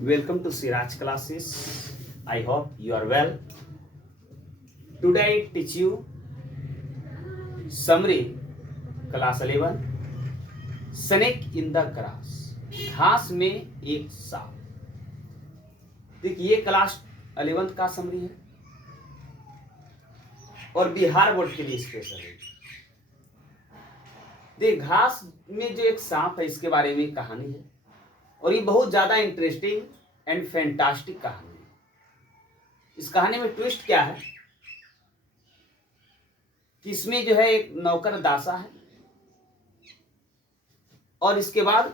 Welcome to Siraj classes. I hope you are well. Today I teach you summary class 11 snake in the grass. घास में एक सांप। देखिए ये class 11 का समरी है और बिहार बोर्ड के लिए स्पेशल है। देख घास में जो एक सांप है इसके बारे में कहानी है और ये बहुत ज्यादा इंटरेस्टिंग एंड फैंटास्टिक कहानी है। इस कहानी में ट्विस्ट क्या है कि इसमें जो है एक नौकर दासा है और इसके बाद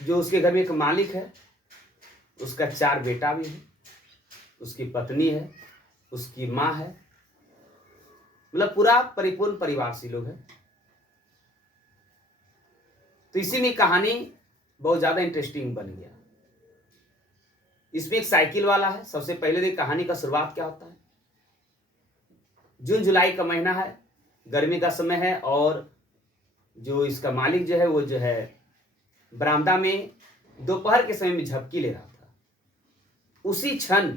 जो उसके घर में एक मालिक है, उसका 4 बेटा भी है, उसकी पत्नी है, उसकी माँ है, मतलब पूरा परिपूर्ण परिवार से लोग हैं। तो इसी में कहानी बहुत ज्यादा इंटरेस्टिंग बन गया। इसमें एक साइकिल वाला है। सबसे पहले देख कहानी का शुरुआत क्या होता है। जून जुलाई का महीना है, गर्मी का समय है और जो इसका मालिक जो है वो जो है बरामदा में दोपहर के समय में झपकी ले रहा था। उसी क्षण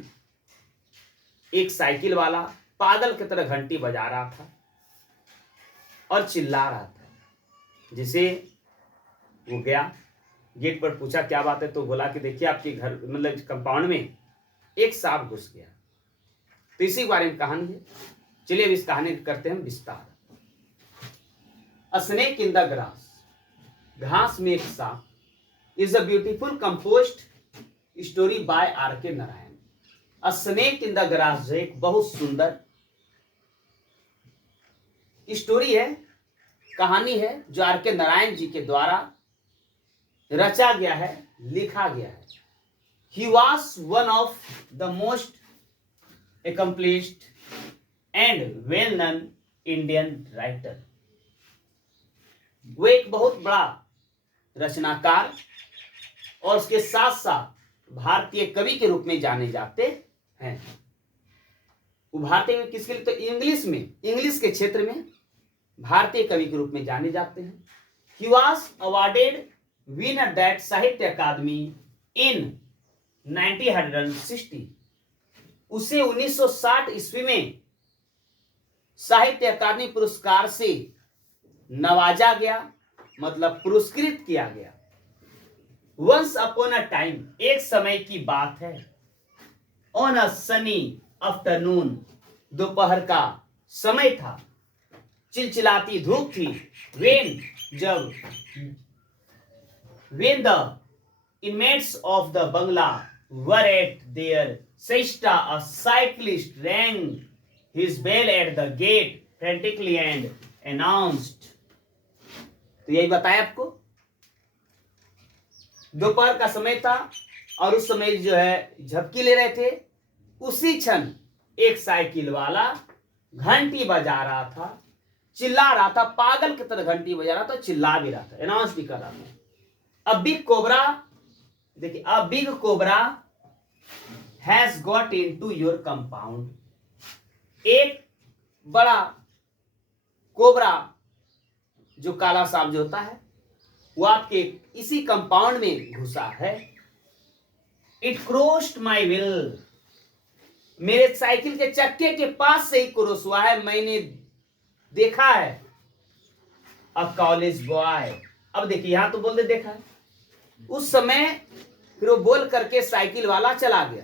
एक साइकिल वाला पागल की तरह घंटी बजा रहा था और चिल्ला रहा था। जिसे वो गया, गेट पर पूछा क्या बात है, तो बोला कि देखिए आपके घर मतलब कंपाउंड में एक सांप घुस गया। तो इसी के बारे में कहानी है। चलिए अब इस कहानी को करते हैं विस्तार। A snake in the grass, घास में एक सांप, is a beautiful compost story by R K. Narayan. A snake in the grass एक बहुत सुंदर स्टोरी है, कहानी है जो आर.के. नारायण जी के द्वारा रचा गया है, लिखा गया है। He was one of the most accomplished and well known Indian writer. वो एक बहुत बड़ा रचनाकार और उसके साथ साथ भारतीय कवि के रूप में जाने जाते हैं। वो भारतीय में किसके लिए, तो इंग्लिश के क्षेत्र में भारतीय कवि के रूप में जाने जाते हैं। He was awarded winner that साहित्य अकादमी in 1960। उसे 1960 ईस्वी में साहित्य अकादमी पुरस्कार से नवाजा गया, मतलब पुरस्कृत किया गया। वंस अपॉन अ टाइम, एक समय की बात है, ऑन अ सनी आफ्टरनून, दोपहर का समय था, चिलचिलाती धूप थी, when the inmates of the bungalow were at their siesta, a cyclist rang his bell at the gate frantically and announced। तो यही बताया आपको, दोपहर का समय था और उस समय जो है झपकी ले रहे थे। उसी क्षण एक साइकिल वाला घंटी बजा रहा था, चिल्ला रहा था, पागल की तरह घंटी बजा रहा था, चिल्ला भी रहा था, अनाउंस भी कर रहा था। A big cobra, देखिए, a big cobra has got into your compound। एक बड़ा कोबरा, जो काला सांप जो होता है, वो आपके इसी कंपाउंड में घुसा है। It crossed my will, मेरे साइकिल के चक्के के पास से ही क्रॉस हुआ है, मैंने देखा है। A college boy, अब देखिए यहां तो बोल दे देखा है। उस समय फिर वो बोल करके साइकिल वाला चला गया।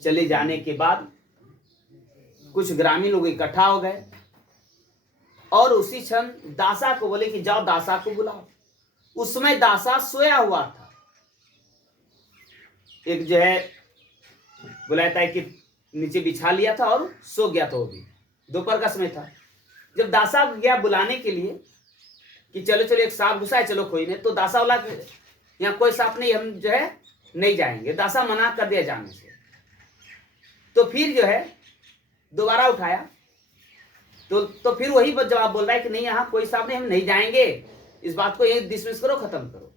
चले जाने के बाद कुछ ग्रामीण लोग इकट्ठा हो गए और उसी क्षण दासा को बोले कि जाओ दासा को बुलाओ। उस समय दासा सोया हुआ था। एक जो है बुलाता है कि नीचे बिछा लिया था और सो गया था। वो भी दोपहर का समय था। जब दासा गया बुलाने के लिए कि चलो चलो एक सांप घुसा है, चलो कोई नहीं, तो दासा बोला यहाँ कोई सांप नहीं, हम जो है नहीं जाएंगे। दासा मना कर दिया जाने से। तो फिर जो है दोबारा उठाया तो फिर वही जवाब बोल रहा है कि नहीं यहाँ कोई सांप नहीं, हम नहीं जाएंगे, इस बात को यही डिसमिस करो, खत्म करो।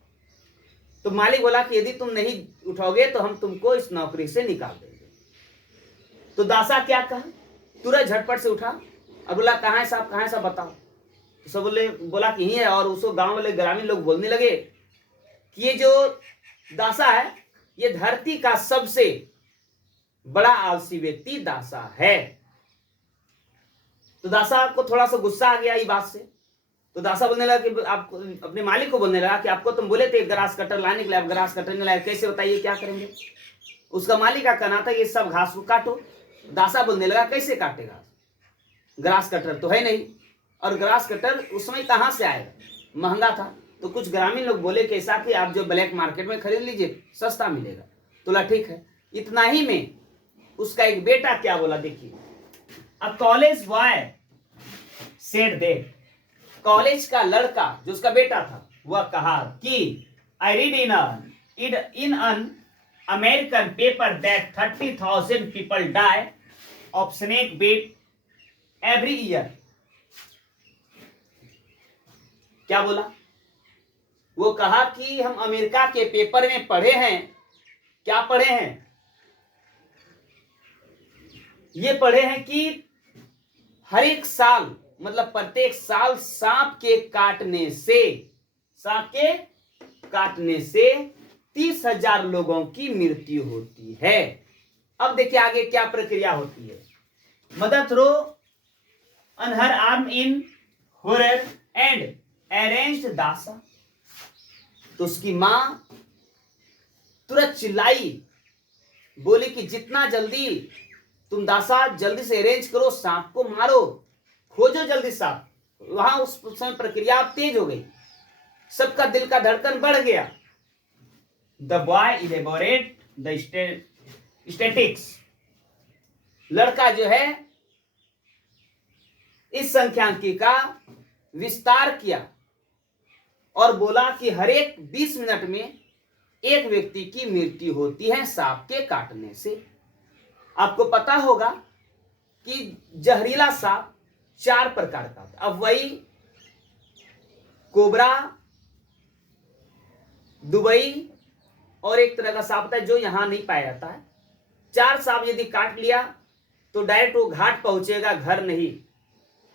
तो मालिक बोला कि यदि तुम नहीं उठाओगे तो हम तुमको इस नौकरी से निकाल देंगे। तो दासा क्या कहा, तुरंत झटपट से उठा और बोला कहाँ है साहब, कहाँ है साहब, बताओ। तो सब बोला कि यही है। और उसको गांव वाले ग्रामीण लोग बोलने लगे कि ये जो दासा है ये धरती का सबसे बड़ा आलसी व्यक्ति दासा है। तो दासा को थोड़ा सा गुस्सा आ गया ये बात से। तो दासा बोलने लगा कि आप अपने मालिक को बोलने लगा कि आपको तुम बोले थे ग्रास कटर लाने के लिए, आप ग्रास कटर नहीं लाए, कैसे बताइए क्या करेंगे। उसका मालिक का कहना था ये सब घास को काटो। दासा बोलने लगा कैसे काटेगा, ग्रास कटर तो है नहीं, और ग्रास कटर उस समय कहाँ से आएगा, महंगा था। तो कुछ ग्रामीण लोग बोले कि ऐसा कि आप जो ब्लैक मार्केट में खरीद लीजिए, सस्ता मिलेगा। तो बोला ठीक है। इतना ही में उसका एक बेटा क्या बोला, देखिए, a college boy said that, college का लड़का जो उसका बेटा था वह कहा कि I read in an American paper that 30,000 people die of snake bit every year. क्या बोला, वो कहा कि हम अमेरिका के पेपर में पढ़े हैं। क्या पढ़े हैं, ये पढ़े हैं कि हर एक साल, मतलब प्रत्येक साल सांप के काटने से 30,000 लोगों की मृत्यु होती है। अब देखिए आगे क्या प्रक्रिया होती है। Mother throw on her arm in horror and arranged दासा। तो उसकी मां तुरंत चिल्लाई, बोली कि जितना जल्दी तुम दासा जल्दी से अरेंज करो, सांप को मारो, खोजो जल्दी सांप। वहां उस समय प्रक्रिया तेज हो गई, सबका दिल का धड़कन बढ़ गया। The boy elaborate the statics, लड़का जो है इस संख्यांकी का विस्तार किया और बोला कि हर एक 20 मिनट में एक व्यक्ति की मृत्यु होती है सांप के काटने से। आपको पता होगा कि जहरीला सांप 4 प्रकार का था। अब वही कोबरा, दुबई और एक तरह का सांप होता है जो यहां नहीं पाया जाता है। 4 सांप यदि काट लिया तो डायरेक्ट वो घाट पहुंचेगा, घर नहीं,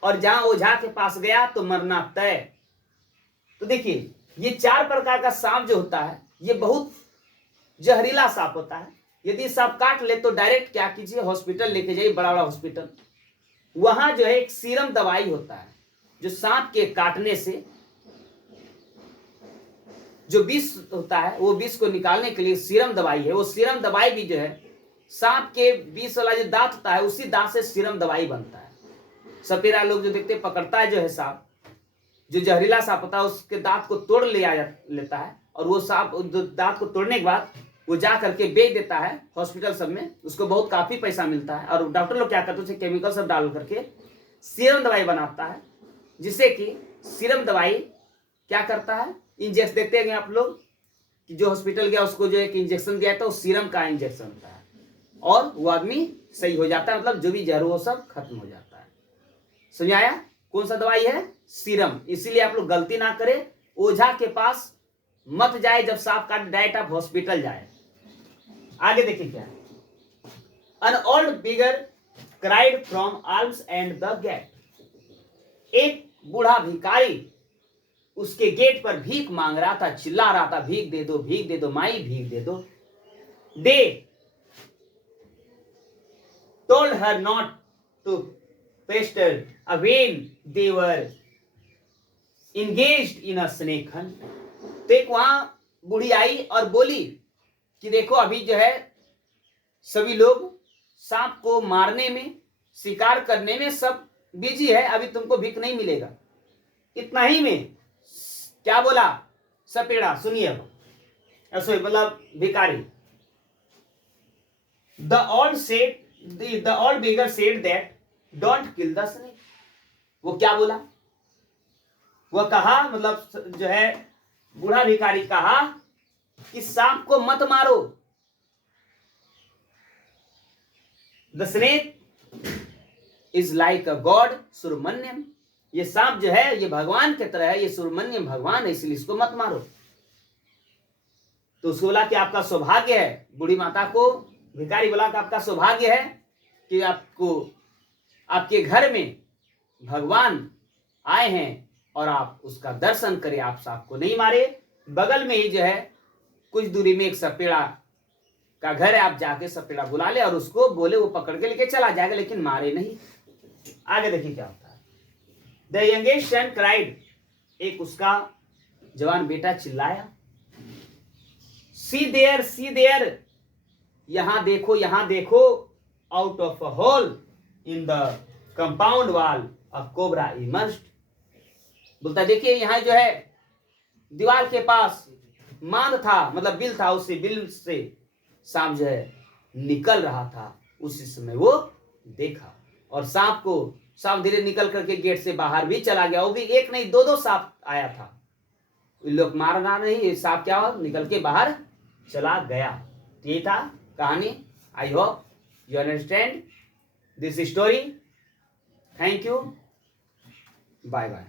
और जहां ओझा के पास गया तो मरना तय। तो देखिए ये 4 प्रकार का सांप जो होता है ये बहुत जहरीला सांप होता है। यदि सांप काट ले तो डायरेक्ट क्या कीजिए, हॉस्पिटल लेके जाइए, बड़ा बड़ा हॉस्पिटल। वहां जो है एक सीरम दवाई होता है जो सांप के काटने से जो विष होता है वो विष को निकालने के लिए सीरम दवाई है। वो सीरम दवाई भी जो है सांप के विष वाला जो दांत होता है उसी दांत से सीरम दवाई बनता है। सपेरा लोग जो देखते पकड़ता है जो है सांप, जो जहरीला सांप होता है उसके दांत को तोड़ लेता है, और वो सांप दांत को तोड़ने के बाद वो जा करके बेच देता है हॉस्पिटल सब में, उसको बहुत काफी पैसा मिलता है। और डॉक्टर लोग क्या करते हैं, केमिकल सब डाल करके सीरम दवाई बनाता है, जिससे कि सीरम दवाई क्या करता है, इंजेक्शन देखते हैं आप लोग कि जो हॉस्पिटल गया उसको जो एक इंजेक्शन दिया था वो सीरम का इंजेक्शन होता है और वो आदमी सही हो जाता है, मतलब जो भी जहर वो सब खत्म हो जाता है। समझ आया, कौन सा दवाई है, सीरम। इसीलिए आप लोग गलती ना करें, ओझा के पास मत जाए, जब सांप काट डायरेक्ट आप हॉस्पिटल जाए। आगे देखिए क्या है, An old beggar cried from alms and the gate। एक बूढ़ा भिखारी उसके गेट पर भीख मांग रहा था, चिल्ला रहा था, भीख दे दो, भीख दे दो, माई भीख दे दो। They told her not to pester when they were engaged in a snake hunt। तो एक वहां बूढ़ी आई और बोली कि देखो अभी जो है सभी लोग सांप को मारने में, शिकार करने में सब बिजी है, अभी तुमको भीख नहीं मिलेगा। इतना ही में क्या बोला सपेड़ा, सुनिए अब, मतलब भिखारी। The old beggar said that don't kill the snake। वो क्या बोला, वह कहा, मतलब जो है बूढ़ा भिखारी कहा कि सांप को मत मारो। The snake is like a god Subramaniam. ये सांप जो है ये भगवान की तरह है, ये सुब्रमण्यम भगवान है, इसलिए इसको मत मारो। तो उसको बोला कि आपका सौभाग्य है, बूढ़ी माता को भिखारी बोला कि आपका सौभाग्य है कि आपको आपके घर में भगवान आए हैं और आप उसका दर्शन करें, आप सांप को नहीं मारे। बगल में ही जो है कुछ दूरी में एक सपेड़ा का घर है, आप जाके सपेड़ा बुला ले और उसको बोले, वो पकड़ के लेके चला जाएगा, लेकिन मारे नहीं। आगे देखिए क्या होता है। द यंगेस्ट सन क्राइड, एक उसका जवान बेटा चिल्लाया, सी देयर, यहां देखो, out of a hole in the compound wall of cobra immersed. बोलता देखिए यहाँ जो है दीवार के पास मांद था, मतलब बिल था, उसी बिल से सांप जो है निकल रहा था। उसी समय वो देखा और सांप धीरे निकल करके गेट से बाहर भी चला गया। वो भी एक नहीं, दो सांप आया था। लोग मारना नहीं, सांप क्या हुआ, निकल के बाहर चला गया। ये था कहानी। I hope you understand this story. Thank you, bye bye.